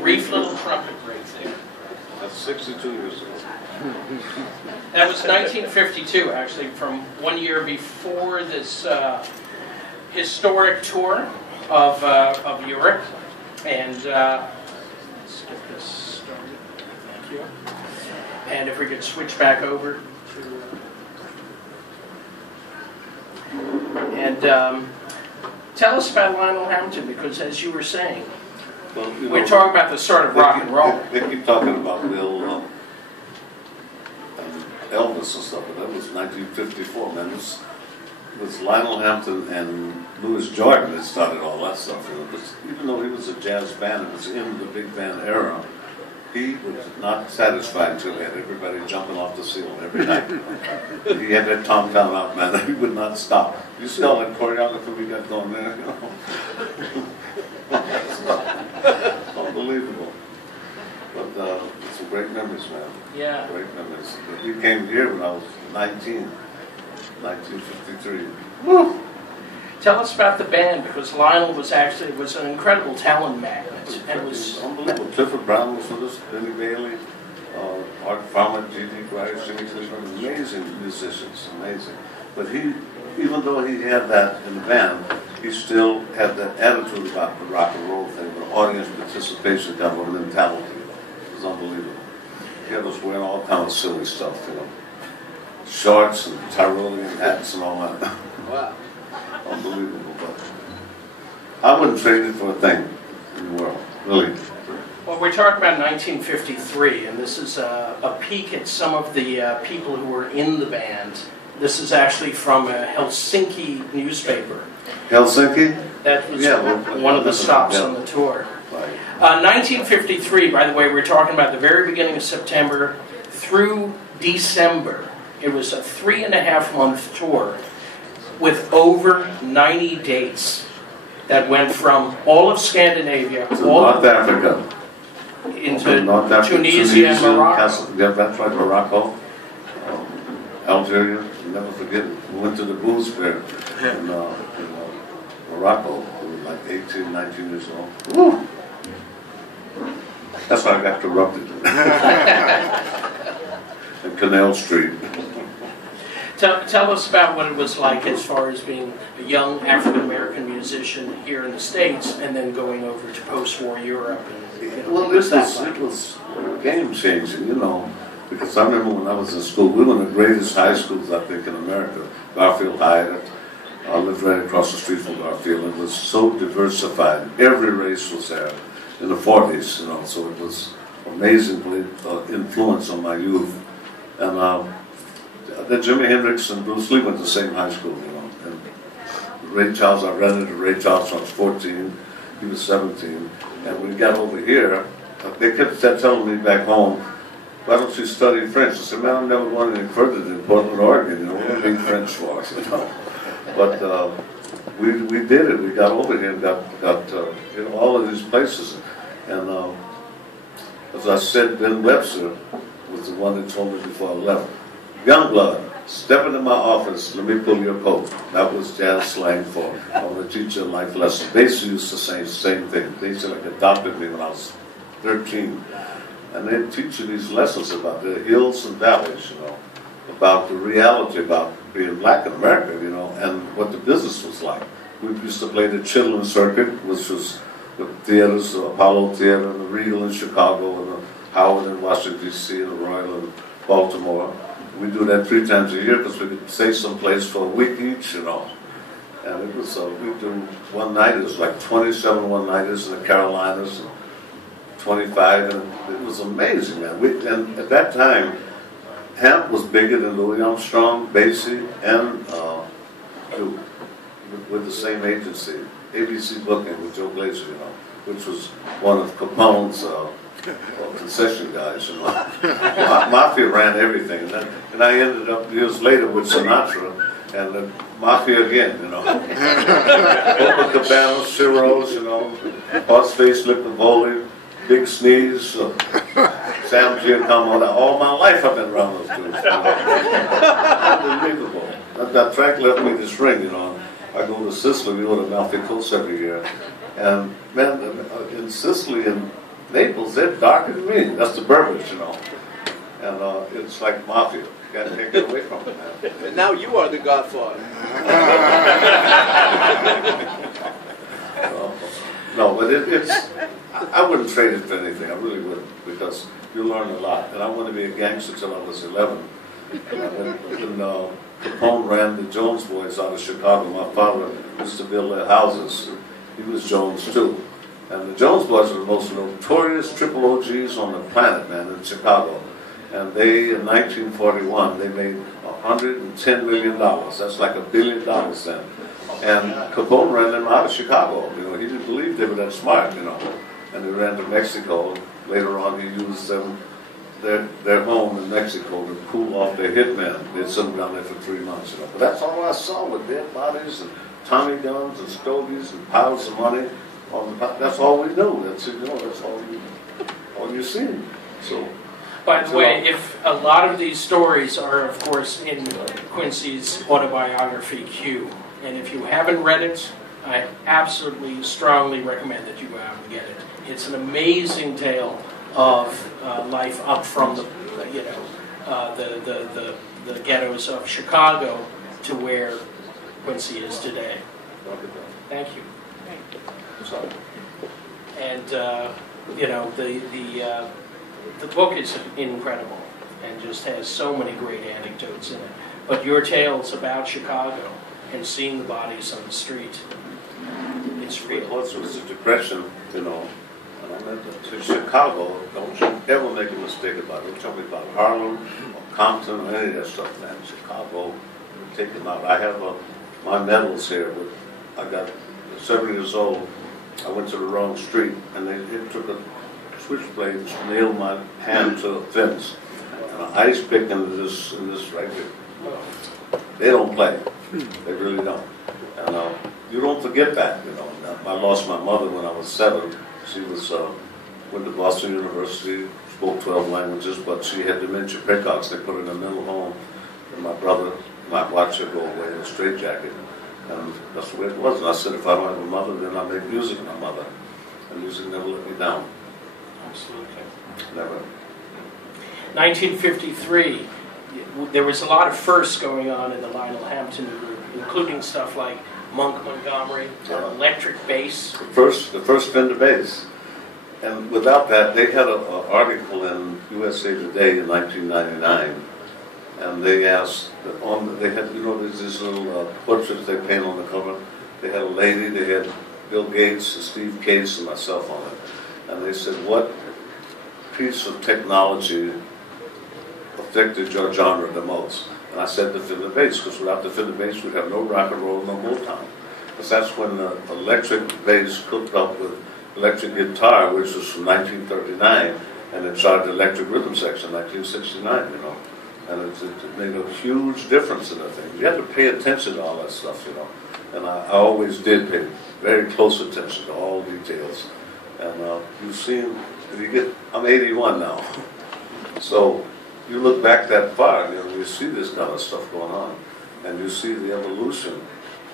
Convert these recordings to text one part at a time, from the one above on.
brief little trumpet break there. That's 62 years ago. That was 1952, actually, from 1 year before this historic tour of Europe. And let's get this started. Thank you. And if we could switch back over to... And tell us about Lionel Hampton, because as you were saying, well, we're talking about the start of rock and roll. They keep talking about Bill and Elvis and stuff, but that was 1954, man. It was Lionel Hampton and Louis Jordan that started all that stuff. You know. But even though he was a jazz band, it was in the big band era, he was not satisfied until he had everybody jumping off the ceiling every night. He had that Tom Town out, man. He would not stop. You see all that choreography we got going there? You know? Unbelievable. But some great memories, man. Yeah. Great memories. He came here when I was 19, 1953. Woo! Tell us about the band, because Lionel was an incredible talent magnet. And was unbelievable. Clifford Brown was with us, Billy Bailey, Art Farmer, G.D. Grice, Jimmy Clifford, amazing musicians, amazing. But he, even though he had that in the band, he still had that attitude about the rock and roll thing, the audience participation kind of mentality. It was unbelievable. He had us wearing all kind of silly stuff, you know, shorts and Tyrolean hats and all that. Wow. Unbelievable, but I wouldn't trade it for a thing in the world, really. Well, we're talking about 1953, and this is a peek at some of the people who were in the band. This is actually from a Helsinki newspaper. Helsinki? That was one of the stops on the tour. Right. 1953, by the way, we're talking about the very beginning of September through December. It was a 3.5-month tour with over 90 dates that went from all of Scandinavia, all North Africa, into North Africa, Tunisia and Morocco. Yeah, that's right, Morocco, Algeria. Never forget it. We went to the booze fair in Morocco. We were like 18, 19 years old. Woo! That's why I got corrupted. In Canal Street. Tell us about what it was like as far as being a young African-American musician here in the States and then going over to post-war Europe. Well, it was game-changing, you know, because I remember when I was in school, we were in the greatest high schools, I think, in America, Garfield High. I lived right across the street from Garfield. It was so diversified. Every race was there in the 40s, you know, so it was amazingly influence on my youth. And then Jimi Hendrix and Bruce Lee went to the same high school, you know. And Ray Charles, I ran into Ray Charles when I was 14, he was 17. And when we got over here, they kept telling me back home, why don't you study French? I said, man, I never wanted any further than Portland, Oregon, you know, what do you need French for? You know? But we did it. We got over here and got you know, all of these places. And as I said, Ben Webster was the one that told me before I left, Youngblood, step into my office, let me pull your coat. That was jazz slang for, I want to teach you a life lesson. They used to say the same thing. They used to like adopted me when I was 13. And they'd teach you these lessons about the hills and valleys, you know, about the reality about being black in America, you know, and what the business was like. We used to play the Chitlin Circuit, which was the theaters, the Apollo Theater, and the Regal in Chicago, and the Howard in Washington, D.C., and the Royal in Baltimore. We do that 3 times a year because we could stay someplace for a week each, you know. And it was, we do one night, it was like 27 one-nighters in the Carolinas, and 25, and it was amazing, man. And at that time, Hamp was bigger than Louis Armstrong, Basie, and Duke, with the same agency, ABC Booking with Joe Glazer, you know, which was one of Capone's concession guys, you know. Mafia ran everything, and I ended up years later with Sinatra and the Mafia again, you know. Copacabana, Ciro's, you know, Horseface, Lipavoli, Big Sneeze, Sam Giacomo. All my life I've been around those dudes. You know. Unbelievable. That track left me this ring, you know. I go to Sicily, we go to Amalfi Coast every year. And man, in Sicily in Naples, they're darker than me. That's the Burbage, you know. And it's like mafia. You can't get away from it, man. And now you are the godfather. No, but I wouldn't trade it for anything. I really wouldn't, because you learn a lot. And I wanted to be a gangster till I was 11. And Capone ran the Jones boys out of Chicago. My father used to build their houses. He was Jones too. And the Jones boys were the most notorious triple OGs on the planet, man, in Chicago. And they, in 1941, they made $110 million. That's like $1 billion then. And Capone ran them out of Chicago. You know, he didn't believe they were that smart, you know. And they ran to Mexico. Later on, he used them, their home in Mexico to cool off their hitmen. They'd send them down there for 3 months, you know. But that's all I saw, with dead bodies and Tommy guns and stogies and piles of money. That's all we knew. That's, you know, that's all you seen. So. By the way, if a lot of these stories are, of course, in Quincy's autobiography, Q. And if you haven't read it, I absolutely strongly recommend that you go out and get it. It's an amazing tale of life up from the ghettos of Chicago to where Quincy is today. Thank you. And the book is incredible and just has so many great anecdotes in it. But your tales about Chicago and seeing the bodies on the street, it's real. Plus, it was a depression, you know. And I meant to Chicago, don't you ever make a mistake about it. Don't tell me about Harlem or Compton or any of that stuff, man. Chicago, take them out. I have my medals here. I got 7 years old. I went to the wrong street, and they took a switchblade, nailed my hand to a fence, and an ice pick in this right here. They don't play. They really don't. And you don't forget that, you know. I lost my mother when I was 7. She went to Boston University, spoke 12 languages, but she had dementia precox. They put her in a mental home, and my brother might watch her go away in a straitjacket. And that's the way it was. And I said, if I don't have a mother, then I make music my mother. And music never let me down. Absolutely. Never. 1953, there was a lot of firsts going on in the Lionel Hampton group, including stuff like Monk Montgomery, electric bass. The first Fender bass. And without that, they had an article in USA Today in 1999, and they asked, they had, you know, there's these little portraits they paint on the cover. They had a lady, they had Bill Gates, and Steve Case, and myself on it. And they said, what piece of technology affected your genre the most? And I said the Fender bass, because without the Fender bass, we'd have no rock and roll, no Motown. Because that's when the electric bass cooked up with electric guitar, which was from 1939, and it started the electric rhythm section in 1969, you know. And it made a huge difference in the thing. You had to pay attention to all that stuff, you know. And I always did pay very close attention to all details. And you've seen, I'm 81 now. So you look back that far, you know, you see this kind of stuff going on. And you see the evolution,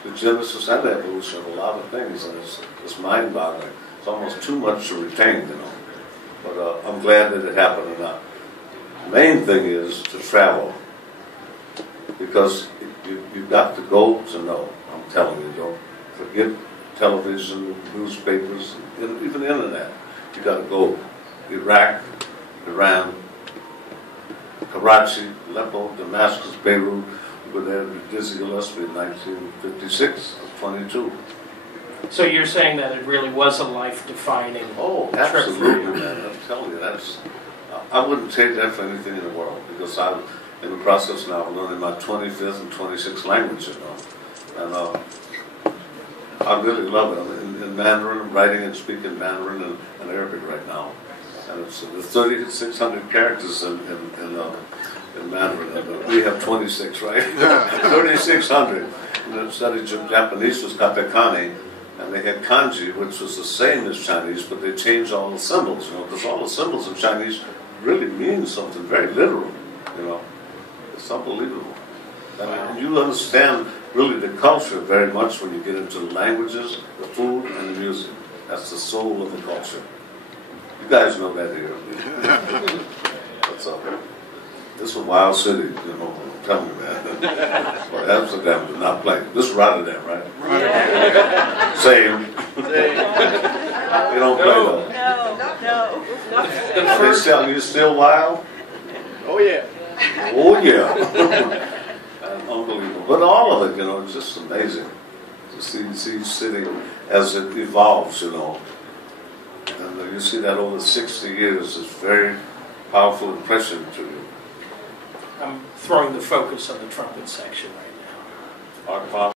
the genesis and the evolution of a lot of things. And it's mind-boggling. It's almost too much to retain, you know. But I'm glad that it happened. And the main thing is to travel. Because you've got to go to know. I'm telling you, don't forget television, newspapers, and even the internet. You got to go. Iraq, Iran, Karachi, Aleppo, Damascus, Beirut. We were there with Dizzy Gillespie in 1956, 22. So you're saying that it really was a life-defining trip for you? Man. I'm telling you, I wouldn't take that for anything in the world, because I'm in the process now of learning my 25th and 26th language, you know. And I really love it. I'm in Mandarin, I'm writing and speaking Mandarin and Arabic right now. And it's 3,600 characters in Mandarin. And we have 26, right? 3,600. And I studied Japanese was katakana, and they had kanji, which was the same as Chinese, but they changed all the symbols, you know, because all the symbols in Chinese really mean something very literal, you know. It's unbelievable. And you understand really the culture very much when you get into the languages, the food, and the music. That's the soul of the culture. You guys know that here. What's up? This is a wild city, you know. Tell me, man. Well, Amsterdam did not play. This is Rotterdam, right? Yeah. Same. You don't play though. No. You still wild? Oh yeah. Oh yeah. Unbelievable. But all of it, you know, it's just amazing to see city as it evolves, you know. And you see that over 60 years, it's very powerful impression to you. I'm throwing the focus on the trumpet section right now. Art pop.